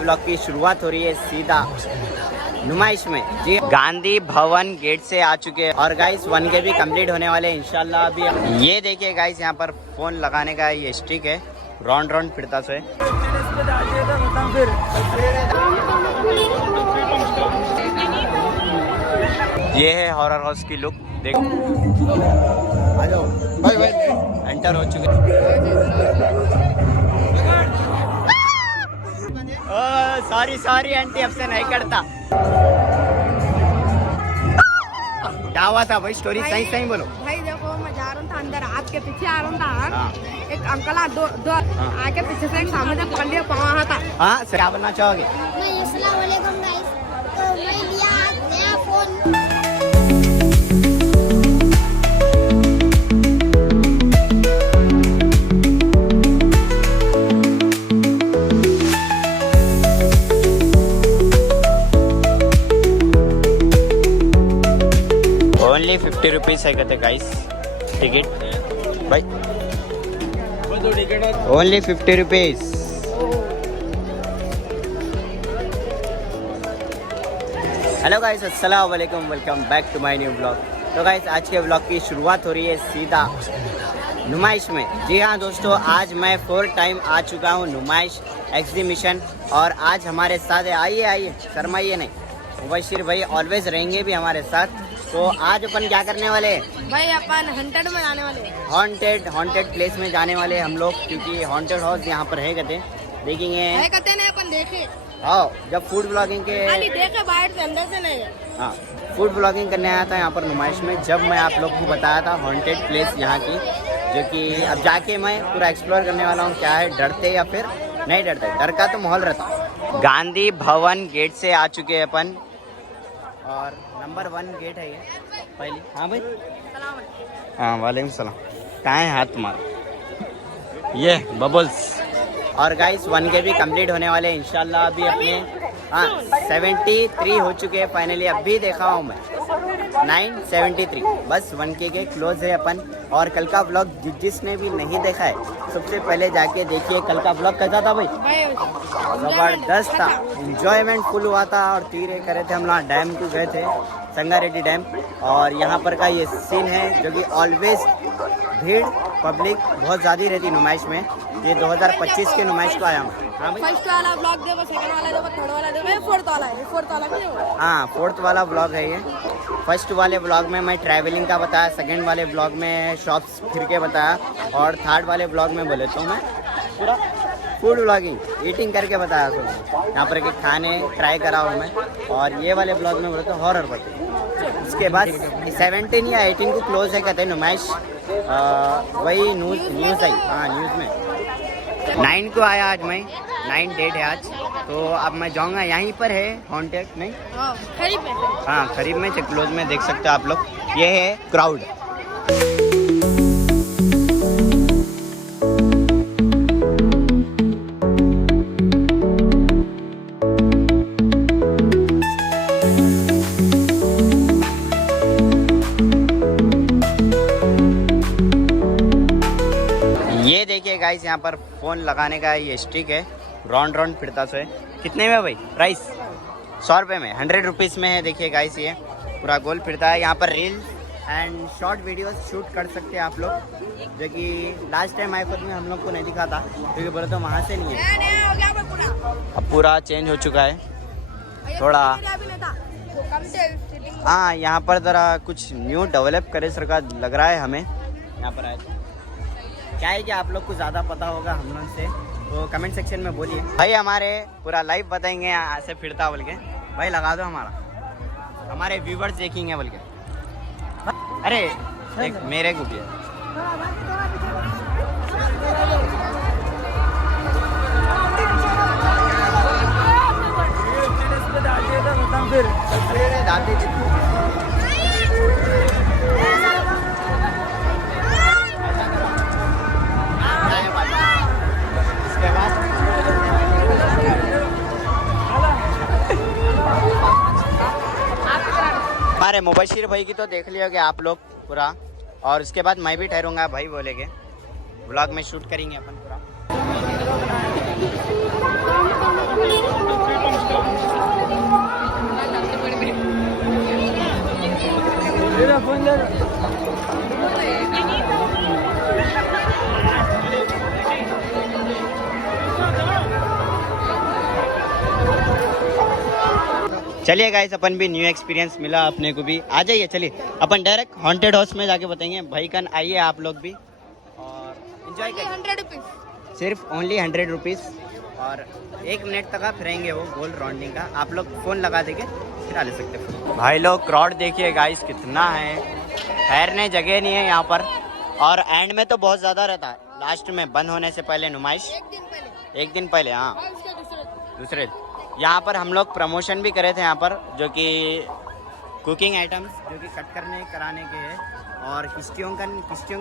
Blog की शुरुआत हो रही है सीधा नुमाइश में। जी गांधी भवन गेट से आ चुके हैं और गाइस 1K भी कंप्लीट होने वाले हैं इंशाल्लाह। अभी ये देखिए गाइस, यहाँ पर फोन लगाने का ये स्टिक है, राउंड राउंड फिरता से। ये है हॉरर हाउस की लुक, देखो आ जाओ भाई भाई, एंटर हो चुके। सॉरी आंटी, अब से नहीं करता। क्या हुआ था भाई, स्टोरी सही सही बोलो। भाई देखो, मैं जा रहा था अंदर, आपके पीछे आ रहा था। हाँ। एक अंकल दो आके पीछे से एक सामने से पकड़ लिया, पाँव रहा था। हाँ, क्या बोलना चाहोगे? अस्सलाम वालेकुम गाइस, तो मैं लिया नया फोन। ओनली 50 रुपीज है कहते गाइस टिकट भाई, ओनली 50 रुपीज। हेलो गाइस, अस्सलाम वालेकुम, welcome back to my new blog. तो गाइस आज के ब्लॉग की शुरुआत हो रही है सीधा नुमाइश में। जी हाँ दोस्तों, आज मैं 4th टाइम आ चुका हूँ नुमाइश एग्जीबिशन और आज हमारे साथ है, आइए शर्माइए नहीं, मुबशिर भाई ऑलवेज रहेंगे भी हमारे साथ। तो आज अपन क्या करने वाले हैं भाई? अपन हॉन्टेड में जाने वाले हैं। हॉन्टेड प्लेस में जाने वाले हम लोग, क्योंकि हॉन्टेड हाउस यहाँ पर है कहते, देखेंगे। कहते नहीं, अपन देखे। हाँ, जब फूड ब्लॉगिंग के देखे बाहर से, अंदर से नहीं। हाँ, फूड ब्लॉगिंग करने आया था यहाँ पर नुमाइश में। जब मैं आप लोग को बताया था हॉन्टेड प्लेस यहाँ की, जो कि अब जाके मैं पूरा एक्सप्लोर करने वाला हूँ। क्या है, डरते या फिर नहीं डरते, डर का तो माहौल रहता। गांधी भवन गेट से आ चुके हैं अपन और नंबर 1 गेट है ये पहली। हाँ भाई, हाँ वालेकुम सलाम। कहाँ है हाथ तुम्हारा? ये बबल्स। और गाइस 1K भी कंप्लीट होने वाले हैं इंशाल्लाह। अभी अपने 73 हो चुके हैं फाइनली, अभी देखा हूँ मैं 973, बस 1K के क्लोज है अपन। और कल का ब्लॉग जिसने भी नहीं देखा है, सबसे पहले जाके देखिए। कल का ब्लॉग कैसा था भाई? जबरदस्त था, इंजॉयमेंट फुल हुआ था। और तीर करे थे हम लोग, डैम को गए थे, संगारेड्डी डैम। और यहाँ पर का ये सीन है जो कि ऑलवेज भीड़ पब्लिक बहुत ज़्यादा रहती नुमाइश में। ये 2025 के नुमाइश को आया हूँ। हाँ भाई, फर्स्ट वाला ब्लॉग देखो, सेकंड वाला देखो, थर्ड वाला देखो, फोर्थ वाला है। फोर्थ वाला भी देखो। हाँ, 4th वाला ब्लॉग है ये। फर्स्ट वाले ब्लॉग में मैं ट्रैवलिंग का बताया, सेकंड वाले ब्लॉग में शॉप्स फिर के बताया, और थर्ड वाले ब्लॉग में बोले तो मैं पूरा फूड ब्लॉगिंग ईटिंग करके बताया। तो यहाँ पर के खाने ट्राई करा हूँ मैं। और ये वाले ब्लॉग में बोले तो हॉरर बताए। उसके बाद 17 या 18 को क्लोज है कहते हैं नुमाइश। वही न्यूज़ आई, हाँ न्यूज़ में 9 को आया आज मैं, 9 डेट है आज। तो अब मैं जाऊंगा, यहीं पर है हॉन्टेड नहीं, करीब में। हाँ करीब में, क्लोज में देख सकते हो आप लोग। ये है क्राउड। ये देखिए गाइस, यहाँ पर फोन लगाने का ये स्टिक है, राउंड राउंड फिरता से। कितने में भाई प्राइस? 100 रुपये में, 100 रुपीज़ में है। देखिए गाइस, ये पूरा गोल फिरता है। यहाँ पर reel and short videos shoot कर सकते हैं आप लोग, जो कि लास्ट टाइम आईफोन में हम लोग को नहीं दिखा था, क्योंकि बोले तो वहाँ से नहीं है। अब पूरा चेंज हो चुका है थोड़ा। हाँ, यहाँ पर ज़रा कुछ न्यू डेवलप करे सर का लग रहा है हमें। यहाँ पर आए तो क्या है कि आप लोग को ज़्यादा पता होगा हम लोग से, तो कमेंट सेक्शन में बोलिए भाई। हमारे पूरा लाइव बताएंगे ऐसे फिरता बोल के, भाई लगा दो हमारा, हमारे व्यूवर्स देखेंगे बोल के। अरे एक मेरे को भी है। हमारे मुबशिर भाई की तो देख लियोगे आप लोग पूरा, और उसके बाद मैं भी ठहरूंगा भाई बोलेगे, ब्लॉग में शूट करेंगे अपन पूरा। चलिए गाइस, अपन भी न्यू एक्सपीरियंस मिला अपने को भी। आ जाइए, चलिए अपन डायरेक्ट हॉन्टेड हाउस में जाके बताएंगे। भाई कन आइए आप लोग भी और एंजॉय करिए। 100 रुपीज सिर्फ ओनली 100 रुपीज़ और 1 मिनट तक आप रहेंगे वो गोल राउंडिंग का। आप लोग फ़ोन लगा देंगे फिर आ ले सकते हैं। भाई लोग क्राउड देखिए गाइस कितना है, ठहरने जगह नहीं है यहाँ पर। और एंड में तो बहुत ज़्यादा रहता है, लास्ट में बंद होने से पहले नुमाइश 1 दिन पहले। हाँ, दूसरे यहाँ पर हम लोग प्रमोशन भी करे थे यहाँ पर, जो कि कुकिंग आइटम्स जो कि कट करने कराने के हैं। और किश्तियों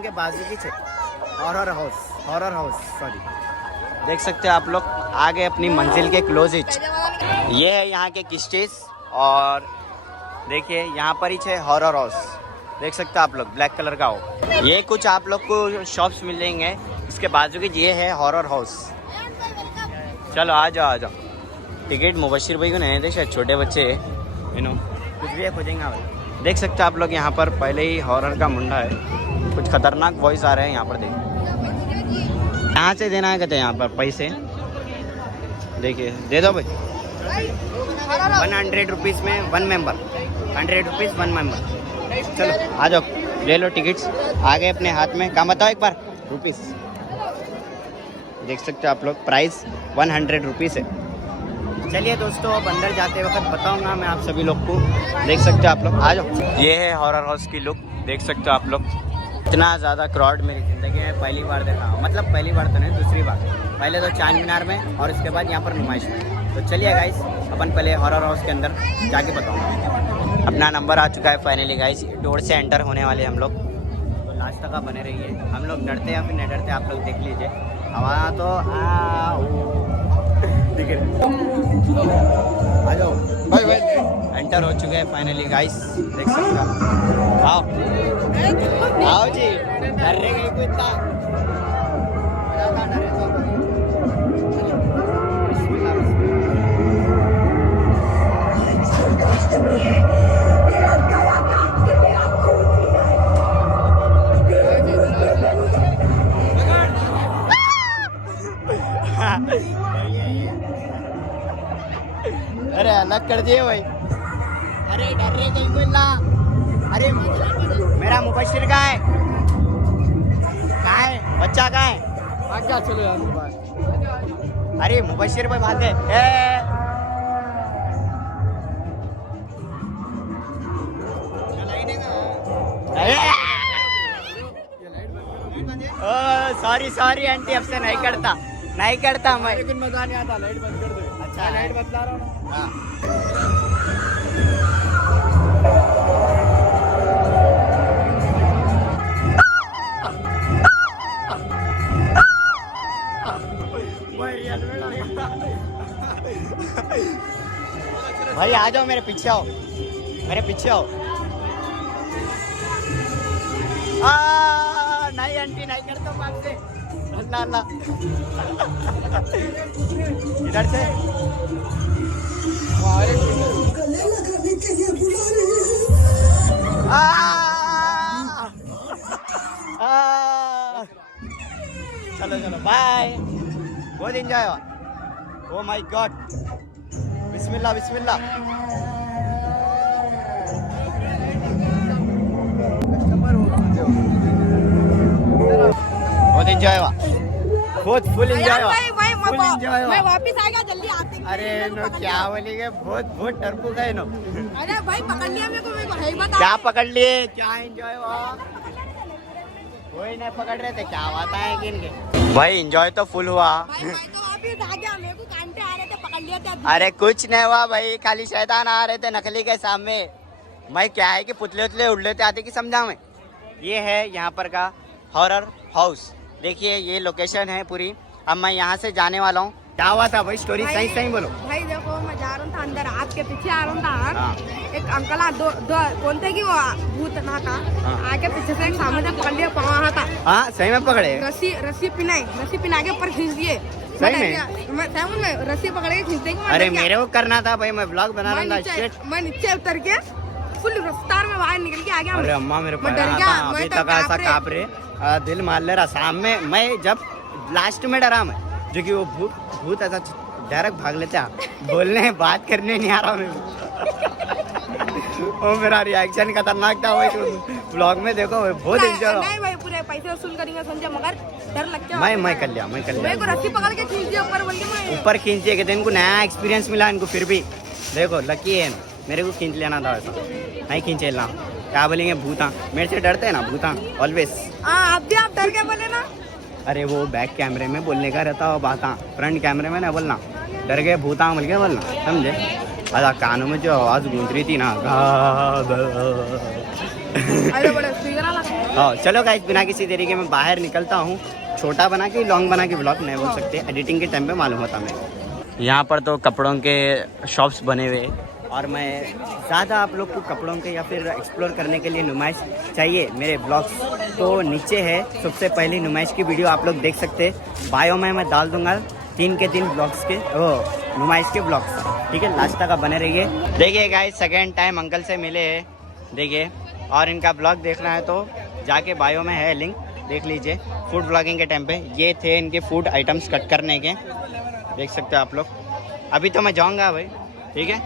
के बाजू की हॉरर हाउस सॉरी, देख सकते हैं आप लोग आगे अपनी मंजिल के क्लोज ही। ये है यहाँ के किश्तीज और देखिए यहाँ पर ही है हॉरर हाउस, देख सकते हैं आप लोग ब्लैक कलर का हो। ये कुछ आप लोग को शॉप्स मिलेंगे, इसके बाजू की ये है हॉरर हाउस। चलो आ जाओ। टिकट मुबशिर भाई को नहीं दे, शायद छोटे बच्चे कुछ भी खोजेंगे। देख सकते हैं आप लोग यहाँ पर पहले ही हॉरर का मुंडा है, कुछ खतरनाक वॉइस आ रहे हैं यहाँ पर। देखिए यहाँ से देना है कहते हैं यहाँ पर पैसे, देखिए दे दो भाई। 100 रुपीज़ में 1 मेंबर, 100 रुपीज़ 1 मेंबर। चलो आ जाओ, ले लो टिकट्स आगे अपने हाथ में। काम बताओ एक बार रुपीज़। देख सकते हो आप लोग प्राइस 100 रुपीज़ है। चलिए दोस्तों, अब अंदर जाते वक्त बताऊंगा मैं आप सभी लोग को। देख सकते हो आप लोग, आ जाओ। ये है हॉरर हाउस की लुक, देख सकते हो आप लोग। इतना ज़्यादा क्राउड मेरी ज़िंदगी में पहली बार देखा, मतलब पहली बार तो नहीं, दूसरी बार। पहले तो चांद मीनार में और उसके बाद यहाँ पर नुमाइश में। तो चलिए गाइस, अपन पहले हॉरर हाउस के अंदर जाके बताऊँगा। अपना नंबर आ चुका है फाइनली गाइस, डोर से एंटर होने वाले हम लोग। तो लास्ट तक बने रहिए। हम लोग डरते या फिर नहीं डरते आप लोग देख लीजिए। हमारा तो आ जाओ भाई, एंटर हो चुके हैं फाइनली गाइस, देख सकते हो। आओ जी, डर रहे गए कोई अरे अलग कर दिए भाई। अरे डर रहे कोई बोलना। अरे मेरा मुबशिर कहाँ है? बच्चा कहाँ है? आगे चलो यार। अरे मुबशिर भाई भागे। सॉरी आंटी, अब से नहीं करता मैं। लेकिन मजा नहीं आता, लाइट बंद कर दो। अच्छा लाइट बदला रहा हूँ। हाँ। भाई आ जाओ, मेरे पीछे आओ। नहीं आंटी नहीं करता हूँ आपसे। अल्लाह इधर से चलो बाय। बहुत एंजॉय हुआ। ओ माय गॉड, बिस्मिल्लाह। बहुत एंजॉय हुआ, बहुत फुल एंजॉय हुआ। मैं वापस आ गया, जल्दी आते हैं। अरे नो क्या बोलेंगे, बहुत डरपोक है नो। अरे भाई पकड़ लिया मेरे को है बता। क्या पकड़ लिए, क्या एंजॉय हुआ? कोई नहीं पकड़ रहे थे, क्या बात है इनके। भाई एंजॉय तो फुल हुआ। भाई तो वापस आ गया, मेरे को कांटे आ रहे थे, पकड़ लिए थे। अरे कुछ नहीं हुआ भाई, खाली शैतान आ रहे थे नकली के सामने। भाई क्या है कि पुतले उतले उड़ लेते आते कि समझा मैं। ये है यहाँ पर का हॉरर हाउस, देखिए ये लोकेशन है पूरी। अब मैं यहाँ से जाने वाला हूँ। क्या हुआ था भाई, स्टोरी सही बोलो। भाई देखो, मैं जा रहा था अंदर, आपके पीछे आ रहा था। हाँ। एक अंकल दो कौन थे कि वो भूत ना था। हाँ। आके पीछे से एक सामने से पकड़ लिया, पाँव था। हाँ सही में पकड़े। रस्सी पिना के ऊपर खींच दिए। सही में रस्सी पकड़ के खींचते। अरे मेरे को करना था भाई, मैं ब्लॉग बना रहा था। मैं नीचे उतर के फुल रफ्तार में बाहर निकल के आ गया। अरे अम्मा मेरे मैं पैर डर गया, आता मैं अभी तो तक ऐसा कांप रहे, दिल मार ले रहा सामने। मैं जब लास्ट में डरा मैं, जो कि वो भूत ऐसा डायरेक्ट भाग लेता, बोलने बात करने नहीं आ रहा मेरे वो मेरा रिएक्शन खतरनाक था। वो ब्लॉग में देखो बहुत एंजॉय। नहीं भाई पूरे पैसे वसूल करेंगे समझे, मगर डर लगता है। मैं कर लिया मेरे को रस्सी पकड़ के खींच दिया ऊपर, बोल के मैं ऊपर खींचिए कहते इनको नया एक्सपीरियंस मिला इनको। फिर भी देखो लकी है, मेरे को खींच लेना था वैसा, नहीं खींचे लेना। क्या बोलेंगे भूता, मेरे से डरते हैं ना भूता ऑलवेज। हाँ अब भी आप डर के बोले ना। अरे वो बैक कैमरे में बोलने का रहता वो बात, फ्रंट कैमरे में ना बोलना, डर गए भूता बोल के बोलना, समझे। अदा कानों में जो आवाज गूंज रही थी ना, अरे बड़े स्पीकर वाला। हाँ चलो गाइस, बिना किसी तरीके में बाहर निकलता हूँ। छोटा बना के लॉन्ग बना के ब्लॉग नहीं बोल सकते, एडिटिंग के टाइम पे मालूम होता मैं। यहाँ पर तो कपड़ों के शॉप्स बने हुए, और मैं ज़्यादा आप लोग को कपड़ों के या फिर एक्सप्लोर करने के लिए नुमाइश चाहिए मेरे ब्लॉग्स तो नीचे है सबसे पहली नुमाइश की वीडियो, आप लोग देख सकते हैं। बायो में मैं डाल दूंगा 3 के 3 ब्लॉग्स के वो नुमाइश के ब्लॉग्स, ठीक है। लास्ट तक आप बने रहिए। देखिए गाइस, सेकेंड टाइम अंकल से मिले हैं, देखिए। और इनका ब्लॉग देखना है तो जाके बायो में है लिंक, देख लीजिए। फूड ब्लॉगिंग के टाइम पे ये थे इनके फूड आइटम्स कट करने के, देख सकते हो आप लोग। अभी तो मैं जाऊँगा भाई, ठीक है।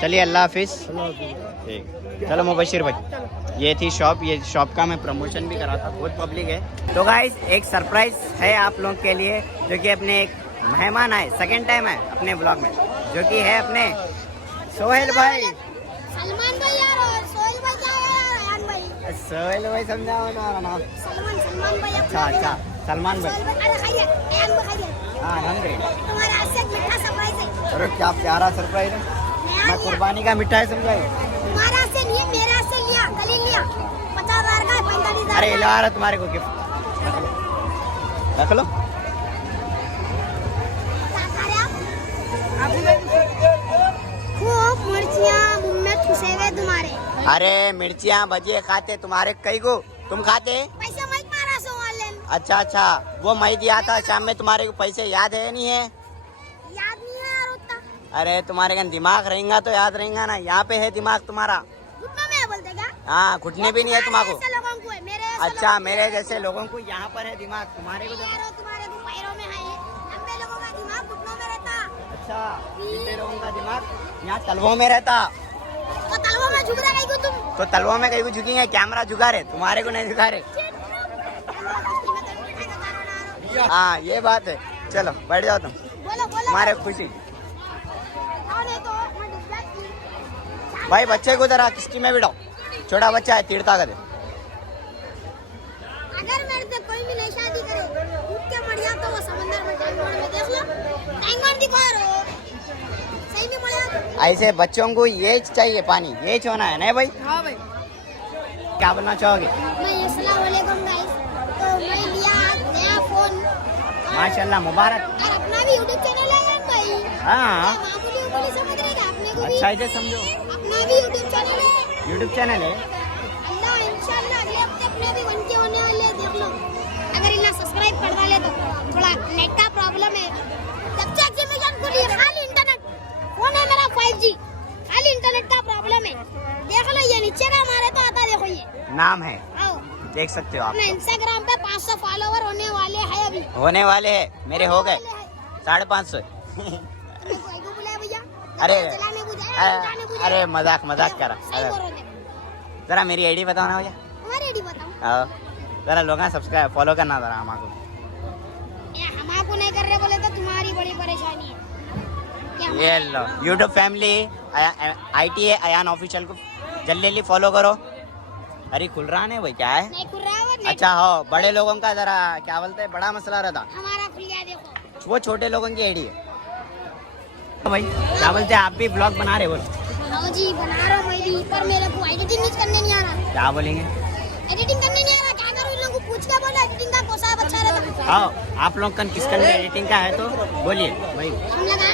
चलिए अल्लाह हाफिज़। ठीक, चलो मुबशिर भाई। ये थी शॉप, ये शॉप का मैं प्रमोशन भी करा था, बहुत पब्लिक है। तो गाइस एक सरप्राइज है आप लोग के लिए, जो कि अपने एक मेहमान आए, सेकेंड टाइम है अपने ब्लॉग में, जो कि है अपने सोहेल भाई। सलमान भाई यार, और सोहेल भाई क्या है यार, अयान भाई। सोहेल भाई समझा ना नाम। सलमान भाई। अच्छा सलमान भाई। अरे खाइए, अयान भाई खाइए। हाँ नंदे, तुम्हारे हाथ से एक मीठा सरप्राइज है। अरे क्या प्यारा सरप्राइज है, मैं कुर्बानी का मिठाई समझाई। तुम्हारे हाथ से नहीं, मेरे हाथ से लिया, कल ही लिया। 50,000 का, 45,000। अरे यार तुम्हारे को गिफ्ट रख लो। खूब मिर्चियाँ मुंह में ठुसे हुए तुम्हारे। अरे मिर्चियाँ भजिए खाते तुम्हारे, कई को तुम खाते। पैसे मत मारा सो ऑनलाइन। अच्छा वो मैं दिया था शाम में, तुम्हारे को पैसे याद है नहीं है? याद नहीं है यार उतना। अरे तुम्हारे का दिमाग रहेगा तो याद रहेगा ना, यहाँ पे है दिमाग तुम्हारा। घुटनों में है बोलते क्या? हाँ घुटने भी नहीं है तुम्हारे ऐसे लोगों को है, मेरे ऐसे अच्छा मेरे जैसे लोगों को यहाँ पर है दिमाग, तुम्हारे को यार वो तुम्हारे को पैरों में है, लंबे लोगों का दिमाग घुटनों में रहता। अच्छा इतने लोगों का दिमाग यहाँ तलवों में रहता, तो तलवों में झुक रहे को तुम। तो तलवों में कहीं को झुकेंगे, कैमरा झुका रहे, तुम्हारे को नहीं झुका रहे। हाँ ये बात है, चलो बैठ जाओ तुम, बोलो तुम्हारे खुशी। आओ नहीं तो मैं डूब जाती। भाई बच्चे को जरा किस्ती में बिठाओ, छोटा बच्चा है, तीर्थता करे। अगर मेरे से कोई भी नहीं शादी करे, उठ के मर जाता वो समंदर में, टैंगोन में देख लो, टैंगोन दिखा रहे हो, सही में बोला। ऐसे बच्चों को ये चाहिए पानी, ये होना है नहीं भाई? हाँ भाई। क्या बोलना चाहोगे? मैं अस्सलाम वालेकुम गाइस, तो मैं लिया नया फोन। माशाल्लाह मुबारक। और अपना भी यूट्यूब चैनल है यार भाई। हाँ मामूली समझ रहे क्या अपने को भी? अच्छा इसे समझो, अपना भी यूट्यूब चैनल है। यूट्यूब चैनल है। अल्लाह इंशाल्लाह अगले हफ्ते अपने भी 1K होने वाले हैं, देख लो। अगर इन्हें सब्सक्राइब कर डाले तो थोड़ा नेट का प्रॉब्लम है, जब तक एग्जीबिशन को लिए खाली इंटरनेट फोन है मेरा 5G, खाली इंटरनेट का प्रॉब्लम है। देख लो ये नीचे का हमारे तो आता, देखो ये नाम है, आओ देख सकते हो आप। अपने इंस्टाग्राम पे 500 फॉलोवर होने वाले हैं अभी। होने वाले हैं, मेरे हो गए 550। भैया अरे चलाने बुझाया, अरे मजाक करा। सही बोल रहे थे। जरा मेरी आईडी बताओ ना भैया। हमारे आईडी बताओ। हाँ, जरा लोग सब्सक्राइब फॉलो करना जरा हमारे हमारे नहीं कर रहे बोले तो तुम्हारी बड़ी परेशानी है। क्या ये लो YouTube family ITA Ayaan official को जल्दी फॉलो करो। अरे खुल रहा नहीं भाई, क्या है? नहीं खुल रहा है नहीं। अच्छा हो, बड़े लोगों का जरा क्या बोलते हैं, बड़ा मसला रहता, हमारा खुल गया देखो। वो छोटे लोगों की आईडी है। भाई क्या बोलते हैं, आप भी ब्लॉग बना रहे हो? हाँ जी बना रहा हूँ मैं भी, पर मेरे को एडिटिंग करने नहीं आ रहा। क्या बोलेंगे? एडिटिंग करने नहीं आ रहा, क्या करूँ? इन लोगों को पूछ के बोला एडिटिंग का कोसा अच्छा रहता। हाँ आप लोग का किसका एडिटिंग का है तो बोलिए भाई। हम लगा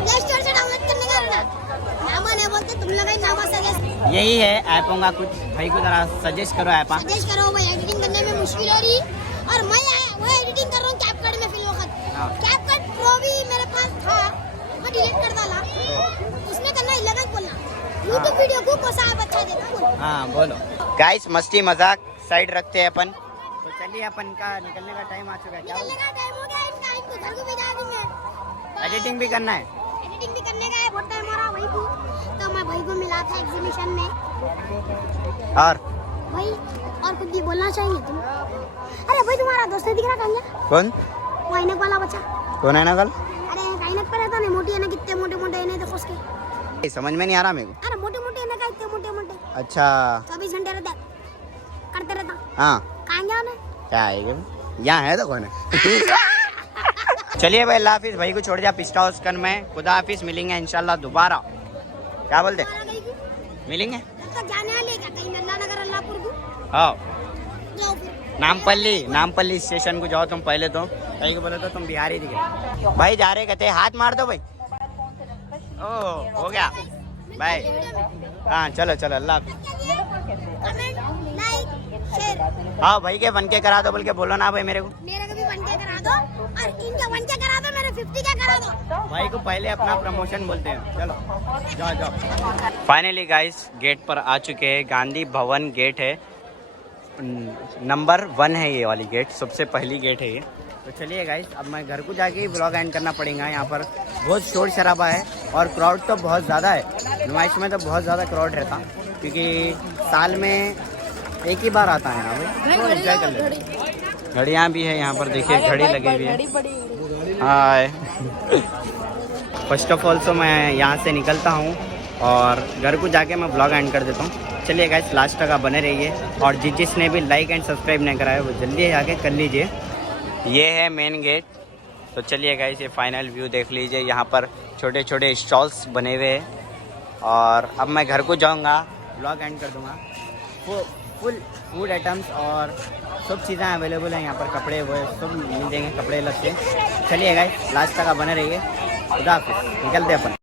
प्ले स्टोर से डाउनलोड करने का रहना, नामा नहीं बोलते तुम लोग ही नामा सजेस्ट यही है ऐपों का, कुछ भाई को जरा सजेस्ट करो ऐप। सजेस्ट करो भाई, एडिटिंग करने में मुश्किल हो रही। और मैं एडिटिंग कर रहा हूँ कैपकट में फिल वक्त। कैपकट प्रो भी मेरे पास था, मैं डिलीट कर डाला, उसमें करना 11 बोलना। यूट्यूब वीडियो को कौन सा आप अच्छा देता है? हाँ बोलो गाइस, मस्ती मजाक साइड रखते हैं अपन। तो चलिए अपन का निकलने का टाइम आ चुका है। क्या निकलने का टाइम हो गया, इनका इनको घर को भी जा देंगे। एडिटिंग भी करना है? एडिटिंग भी करने का है, बहुत टाइम हो रहा भाई को। तो मैं भाई को मिला था एग्जीबिशन में। और भाई और कुछ भी बोलना चाहिए तुम? अरे भाई तुम्हारा दोस्त दिख रहा कहाँ? कौन? वो ऐनक वाला बच्चा। कौन है ना कल? अरे ऐनक पे रहता नहीं, मोटी ऐनक, कितने मोटे मोटे ऐनक देखो उसके। समझ में नहीं आ रहा मेरे को। अरे मोटे मोटे ऐनक, इतने मोटे मोटे। अच्छा 24 घंटे रहता करते रहता। हाँ, कहाँ गया उन्हें? क्या है यहाँ है तो कौन है? चलिए भाई, अल्लाह हाफिज। भाई को छोड़ दिया पिस्टा हाउस में। खुदा हाफिज, मिलेंगे इंशाल्लाह दोबारा। क्या बोलते? मिलेंगे। तब तक जाने वाले क्या कहीं नल्ला नगर अल्लाहपुर को? हाँ, जाओ फिर। नामपल्ली स्टेशन को जाओ तुम पहले। तो कहीं को बोले तो तुम बिहारी दिख रहे भाई। जा रहे कहते हाथ मार दो भाई। ओ हो गया बाय। हाँ चलो चलो, अल्लाह हाफिज। Comment, like, share. हाँ भाई के 1K करा दो, बल्कि बोलो ना भाई मेरे को। मेरे को भी 1K करा दो और इनका 1K करा दो, मेरे 50K करा दो। भाई को पहले अपना प्रमोशन बोलते हैं। चलो जाओ जाओ। फाइनली गाइस, गेट पर आ चुके हैं। गांधी भवन गेट है, नंबर 1 है ये वाली गेट, सबसे पहली गेट है ये। तो चलिए गाइस, अब मैं घर को जाके ही ब्लॉग एंड करना पड़ेगा। यहाँ पर बहुत शोर शराबा है और क्राउड तो बहुत ज़्यादा है। नुमाइश में तो बहुत ज़्यादा क्राउड रहता, क्योंकि साल में एक ही बार आता है यहाँ पे। तो एंजॉय कर लेते। घड़ियाँ भी है यहाँ पर, देखिए घड़ी लगी हुई है। हाय। फर्स्ट ऑफ ऑल तो मैं यहाँ से निकलता हूँ और घर को जाके मैं ब्लॉग एंड कर देता हूँ। चलिए गाइस, लास्ट तक आप बने रहिए और जिसने भी लाइक एंड सब्सक्राइब नहीं कराया वो जल्दी आके कर लीजिए। ये है मेन गेट। तो चलिए गाइस, ये फाइनल व्यू देख लीजिए। यहाँ पर छोटे छोटे स्टॉल्स बने हुए हैं और अब मैं घर को जाऊँगा, ब्लॉग एंड कर दूँगा। फुल फूड आइटम्स और सब चीज़ें अवेलेबल हैं यहाँ पर। कपड़े वो सब मिल जाएंगे, कपड़े लगते हैं। चलिए गाइस, लास्ट तक आप बने रहिए। खुदा हाफिज़, निकलते अपन।